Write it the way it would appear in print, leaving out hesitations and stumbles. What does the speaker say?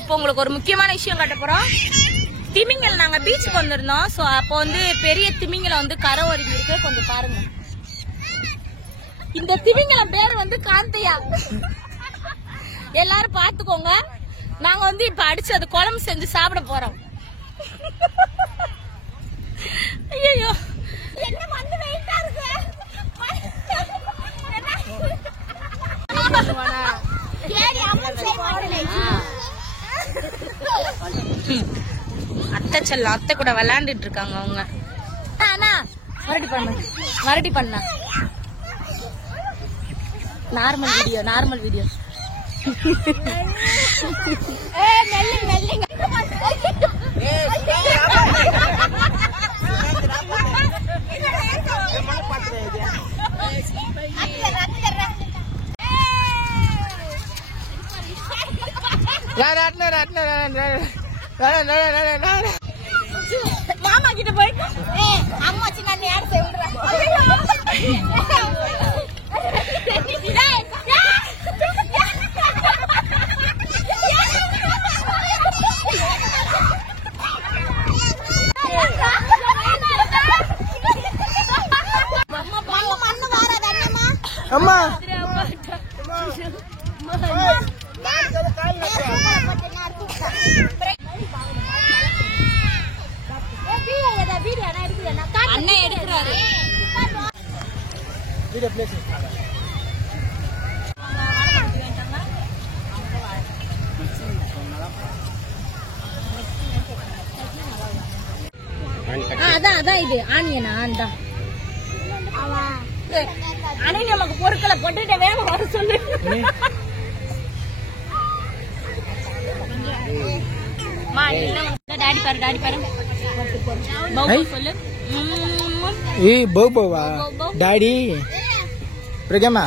இப்போ உங்களுக்கு ஒரு முக்கியமான விஷயம் காட்ட போறோம். திமிங்கல் நாங்க பீச்சுக்கு வந்திருந்தோம். சோ அப்போ வந்து பெரிய திமிங்கலம் வந்து கரை ஒதுங்கி இருக்கு. கொஞ்சம் பாருங்க. இந்த திமிங்கலம் பேர் வந்து காந்தையா. எல்லாரும் பாத்துக்கோங்க. நாங்க வந்து இப்ப அடிச்சு அது குழம்பு செஞ்சு சாப்பிட போறோம். ஐயோ என்ன மண்ணு வெயிட்டா இருக்கு. அத்தை செல்லம் அத்தை கூட விளையாண்டுட்டு இருக்காங்க அவங்க. மறுபடி பண்ண நார்மல் வீடியோ மாமா கிட்ட போயிட்டு அம்மா சின்ன யார் அம்மா அண்ணன் எடுக்கிறாரு. அதான் இது ஆனியனா அந்த அணை நமக்கு பொருட்களை போட்டுட்டு வேகம் வர சொல்லு. டாடி பாரு சொல்லு. ஏய் பௌபவா டாடி பிரகமா